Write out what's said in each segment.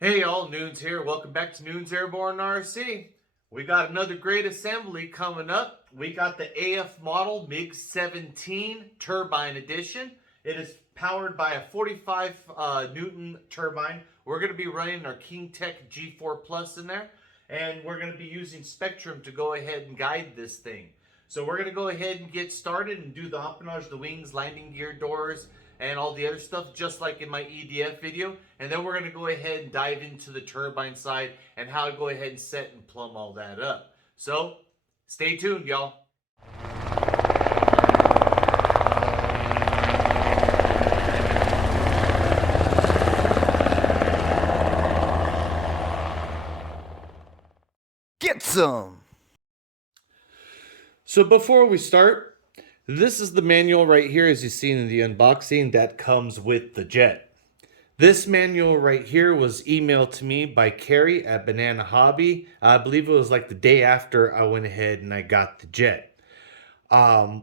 Hey y'all, Noons here. Welcome back to Noons Airborne RC. We got another great assembly coming up. We got the AF model MIG-17 Turbine Edition. It is powered by a 45 Newton turbine. We're going to be running our King Tech G4 Plus in there. And we're going to be using Spectrum to go ahead and guide this thing. So we're going to go ahead and get started and do the empennage, the wings, landing gear doors, and all the other stuff, just like in my EDF video. And then we're going to go ahead and dive into the turbine side and how to go ahead and set and plumb all that up. So stay tuned, y'all. Get some! So before we start, this is the manual right here, as you've seen in the unboxing, that comes with the jet. This manual right here was emailed to me by Carrie at Banana Hobby. I believe it was like the day after I went ahead and I got the jet. I'm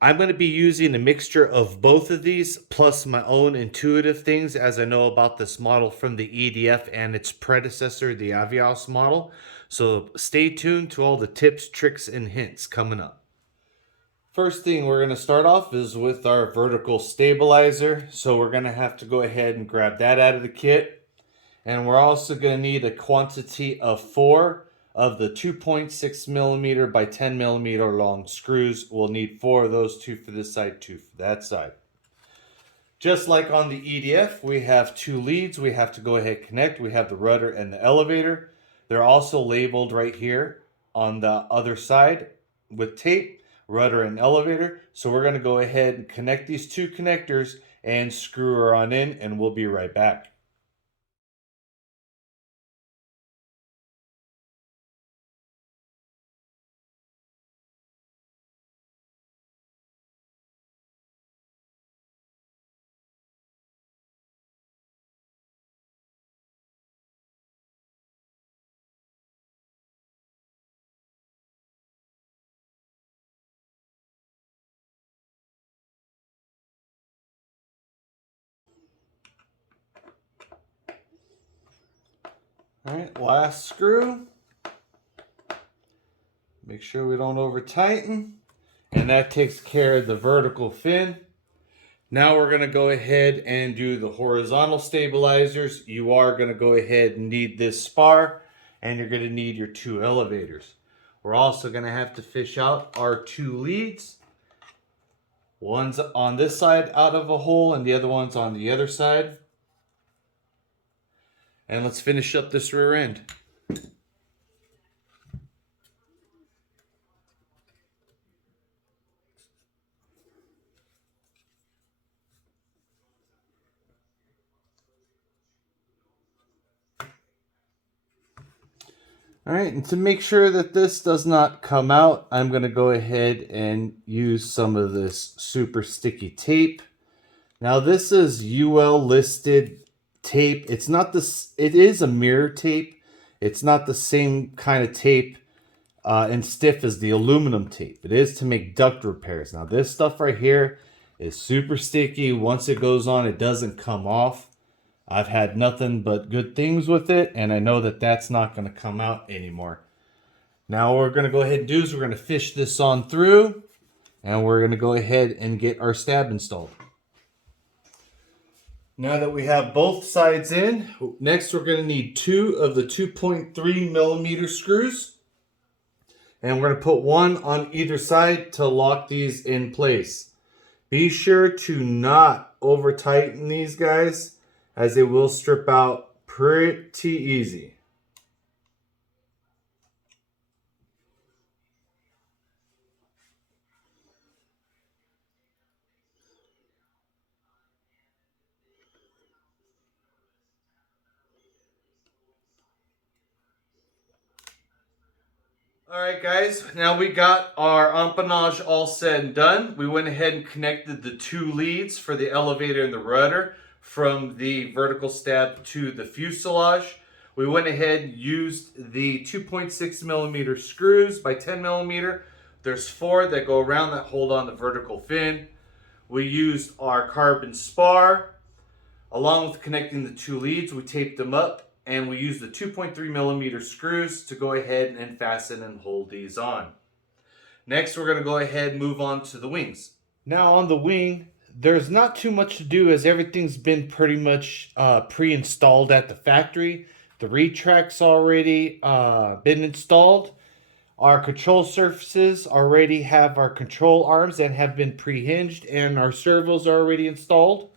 going to be using a mixture of both of these, plus my own intuitive things, as I know about this model from the EDF and its predecessor, the Avios model. So stay tuned to all the tips, tricks, and hints coming up. First thing we're going to start off is with our vertical stabilizer. So we're going to have to go ahead and grab that out of the kit. And we're also going to need a quantity of 4 of the 2.6 millimeter by 10 millimeter long screws. We'll need 4 of those, 2 for this side, 2 for that side. Just like on the EDF, we have 2 leads we have to go ahead and connect. We have the rudder and the elevator. They're also labeled right here on the other side with tape, rudder and elevator. So we're going to go ahead and connect these 2 connectors and screw her on in, and we'll be right back. All right, last screw. Make sure we don't over tighten. And that takes care of the vertical fin. Now we're going to go ahead and do the horizontal stabilizers. You are going to go ahead and need this spar, and you're going to need your 2 elevators. We're also going to have to fish out our 2 leads. One's on this side out of a hole, and the other one's on the other side. And let's finish up this rear end. All right, and to make sure that this does not come out, I'm going to go ahead and use some of this super sticky tape. Now this is UL listed tape. It's not this, it is a mirror tape. It's not the same kind of tape and stiff as the aluminum tape. It is to make duct repairs. Now this stuff right here is super sticky. Once it goes on, it doesn't come off. I've had nothing but good things with it, and I know that that's not going to come out anymore. Now what we're going to go ahead and do is we're going to fish this on through, and we're going to go ahead and get our stab installed. Now that we have both sides in, next we're going to need 2 of the 2.3 millimeter screws. And we're going to put 1 on either side to lock these in place. Be sure to not over tighten these guys, as they will strip out pretty easy. Alright guys, now we got our empennage all said and done. We went ahead and connected the 2 leads for the elevator and the rudder from the vertical stab to the fuselage. We went ahead and used the 2.6 millimeter screws by 10 millimeter. There's 4 that go around that hold on the vertical fin. We used our carbon spar. Along with connecting the 2 leads, we taped them up and we use the 2.3mm screws to go ahead and fasten and hold these on. Next, we're going to go ahead and move on to the wings. Now on the wing, there's not too much to do as everything's been pretty much pre-installed at the factory. The retract's already been installed. Our control surfaces already have our control arms and have been pre-hinged, and our servos are already installed.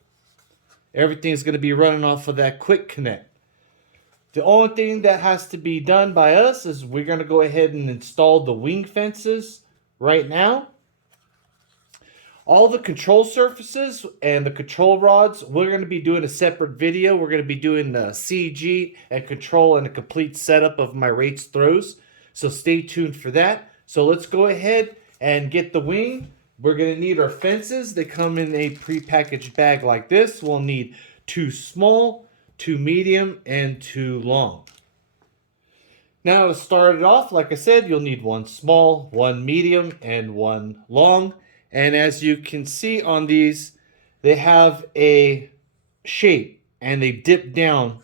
Everything's going to be running off of that quick connect. The only thing that has to be done by us is we're going to go ahead and install the wing fences right now. All the control surfaces and the control rods, we're going to be doing a separate video. We're going to be doing the CG and control and a complete setup of my rates throws. So stay tuned for that. So let's go ahead and get the wing. We're going to need our fences. They come in a pre-packaged bag like this. We'll need 2 small, 2 medium, and 2 long. Now to start it off, like I said, you'll need 1 small, 1 medium, and 1 long. And as you can see on these, they have a shape and they dip down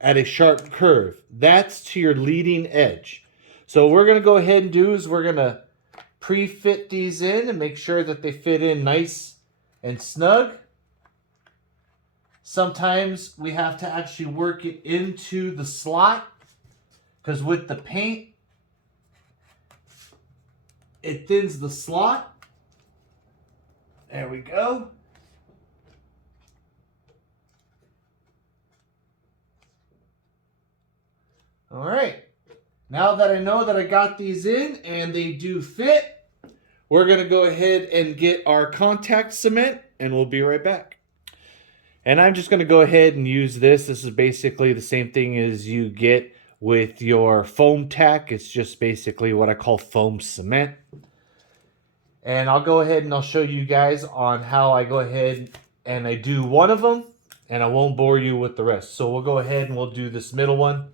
at a sharp curve. That's to your leading edge. So what we're going to go ahead and do is we're going to pre-fit these in and make sure that they fit in nice and snug. Sometimes we have to actually work it into the slot because with the paint, it thins the slot. There we go. All right. Now that I know that I got these in and they do fit, we're going to go ahead and get our contact cement and we'll be right back. And I'm just going to go ahead and use this. This is basically the same thing as you get with your foam tack. It's just basically what I call foam cement. And I'll go ahead and I'll show you guys on how I go ahead and I do one of them, and I won't bore you with the rest. So we'll go ahead and we'll do this middle one.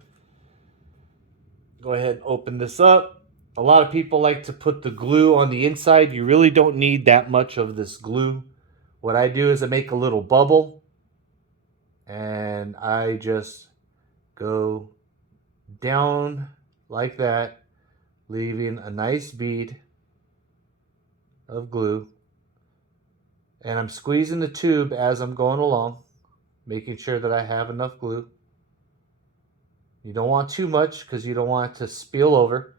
Go ahead and open this up. A lot of people like to put the glue on the inside. You really don't need that much of this glue. What I do is I make a little bubble and I just go down like that, leaving a nice bead of glue, and I'm squeezing the tube as I'm going along, making sure that I have enough glue. You don't want too much because you don't want it to spill over.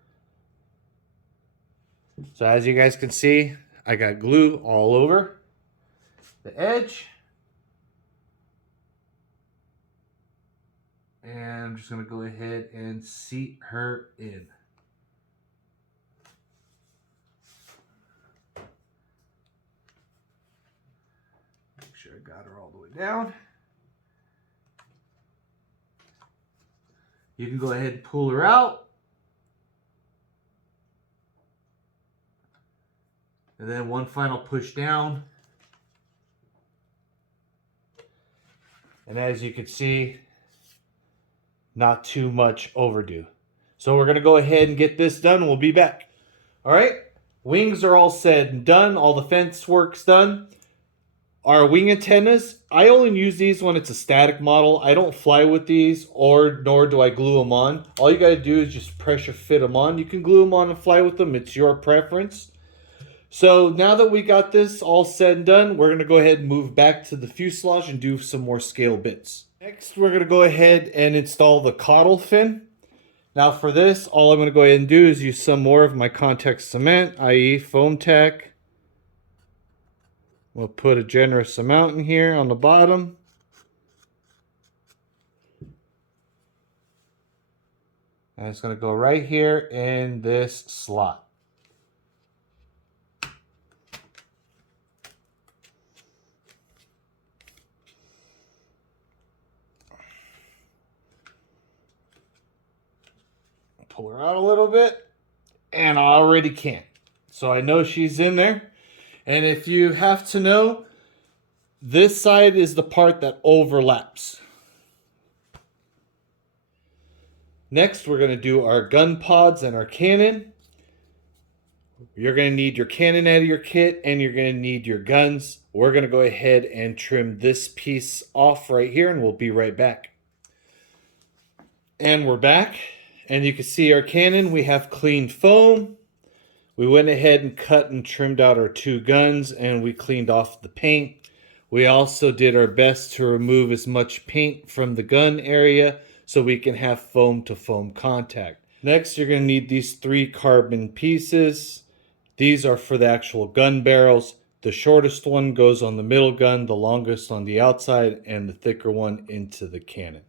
So as you guys can see, I got glue all over the edge. And I'm just going to go ahead and seat her in. Make sure I got her all the way down. You can go ahead and pull her out. And then one final push down. And as you can see, not too much overdue. So we're going to go ahead and get this done. We'll be back. All right. Wings are all said and done. All the fence work's done. Our wing antennas, I only use these when it's a static model. I don't fly with these, nor do I glue them on. All you got to do is just pressure fit them on. You can glue them on and fly with them. It's your preference. So now that we got this all said and done, we're going to go ahead and move back to the fuselage and do some more scale bits. Next, we're going to go ahead and install the caudal fin. Now for this, all I'm going to go ahead and do is use some more of my contact cement, i.e. foam tack. We'll put a generous amount in here on the bottom. And it's going to go right here in this slot. Pull her out a little bit, and I already can. So I know she's in there. And if you have to know, this side is the part that overlaps. Next, we're going to do our gun pods and our cannon. You're going to need your cannon out of your kit, and you're going to need your guns. We're going to go ahead and trim this piece off right here, and we'll be right back. And we're back, and you can see our cannon. We have cleaned foam. We went ahead and cut and trimmed out our two guns, and we cleaned off the paint. We also did our best to remove as much paint from the gun area so we can have foam to foam contact. Next, you're going to need these 3 carbon pieces. These are for the actual gun barrels. The shortest one goes on the middle gun, the longest on the outside, and the thicker one into the cannon.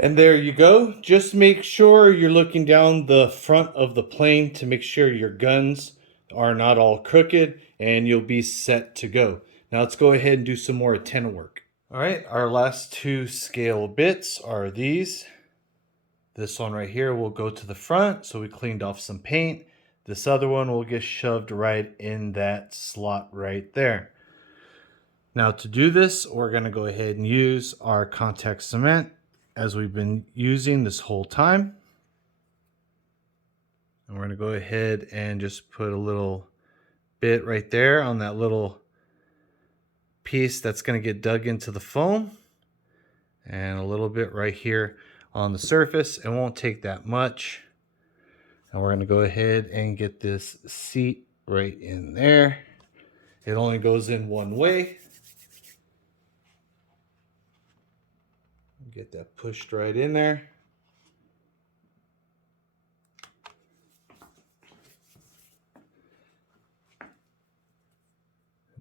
And there you go. Just make sure you're looking down the front of the plane to make sure your guns are not all crooked, and you'll be set to go. Now let's go ahead and do some more antenna work. All right, our last 2 scale bits are these. This one right here will go to the front, so we cleaned off some paint. This other one will get shoved right in that slot right there. Now to do this, we're going to go ahead and use our contact cement as we've been using this whole time. And we're going to go ahead and just put a little bit right there on that little piece that's going to get dug into the foam. And a little bit right here on the surface. It won't take that much. And we're going to go ahead and get this seat right in there. It only goes in one way. Get that pushed right in there.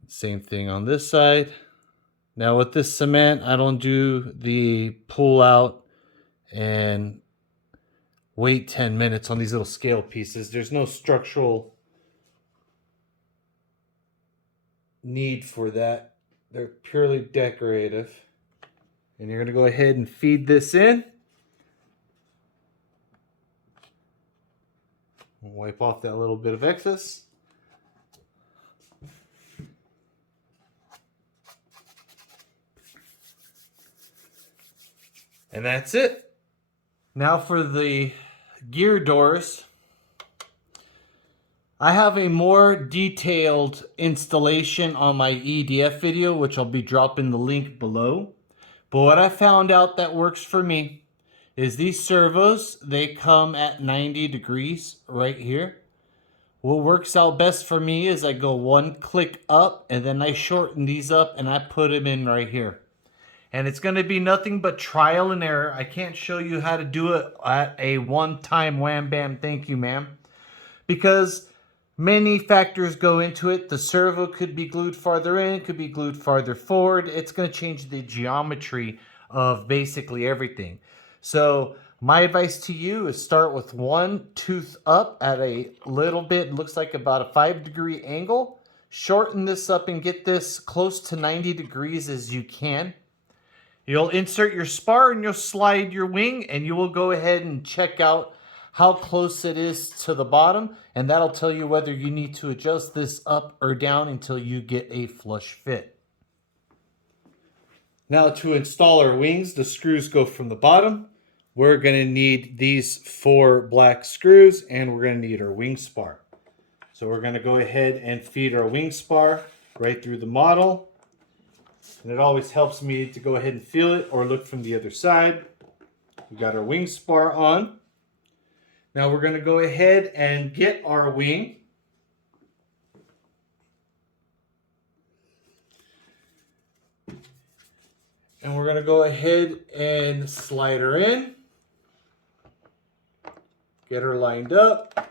Same thing on this side. Now with this cement, I don't do the pull out and wait 10 minutes on these little scale pieces. There's no structural need for that. They're purely decorative. And you're going to go ahead and feed this in. Wipe off that little bit of excess. And that's it. Now for the gear doors. I have a more detailed installation on my EDF video, which I'll be dropping the link below. But what I found out that works for me is these servos, they come at 90 degrees right here. What works out best for me is I go 1 click up and then I shorten these up and I put them in right here. And it's going to be nothing but trial and error. I can't show you how to do it at a one-time wham bam thank you ma'am, because many factors go into it. The servo could be glued farther in, could be glued farther forward. It's going to change the geometry of basically everything. So my advice to you is start with 1 tooth up at a little bit, looks like about a 5-degree angle. Shorten this up and get this close to 90 degrees as you can. You'll insert your spar and you'll slide your wing, and you will go ahead and check out how close it is to the bottom, and that'll tell you whether you need to adjust this up or down until you get a flush fit. Now to install our wings, the screws go from the bottom. We're going to need these 4 black screws, and we're going to need our wing spar. So we're going to go ahead and feed our wing spar right through the model. And it always helps me to go ahead and feel it or look from the other side. We got our wing spar on. Now we're going to go ahead and get our wing. And we're going to go ahead and slide her in. Get her lined up.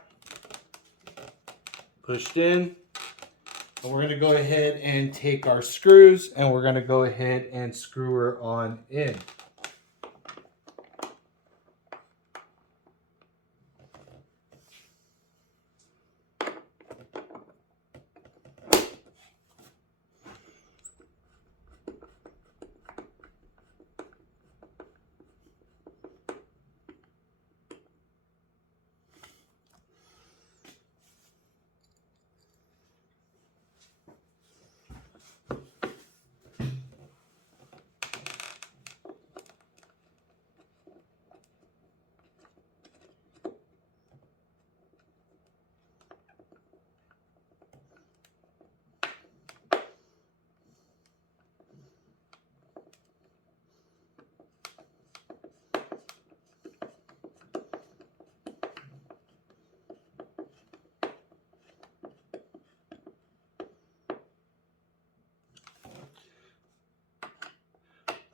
Pushed in. And we're going to go ahead and take our screws and we're going to go ahead and screw her on in.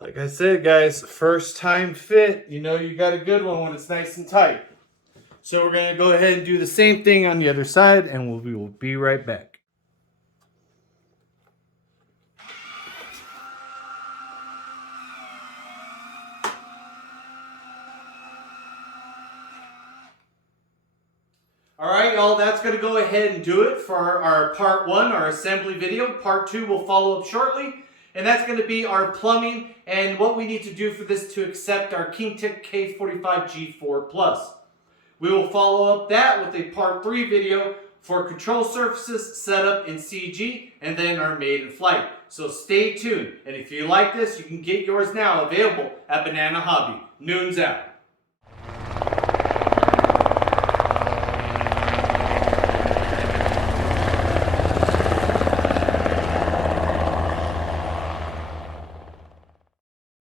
Like I said, guys, first time fit. You know you got a good one when it's nice and tight. So we're going to go ahead and do the same thing on the other side, and we will be right back. Alright, y'all, that's going to go ahead and do it for our part 1, our assembly video. Part 2 will follow up shortly. And that's going to be our plumbing and what we need to do for this to accept our KingTech K45 G4+. We will follow up that with a part 3 video for control surfaces, setup in CG, and then our maiden flight. So stay tuned. And if you like this, you can get yours now available at Banana Hobby. Noon's out.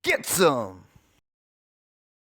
Get some!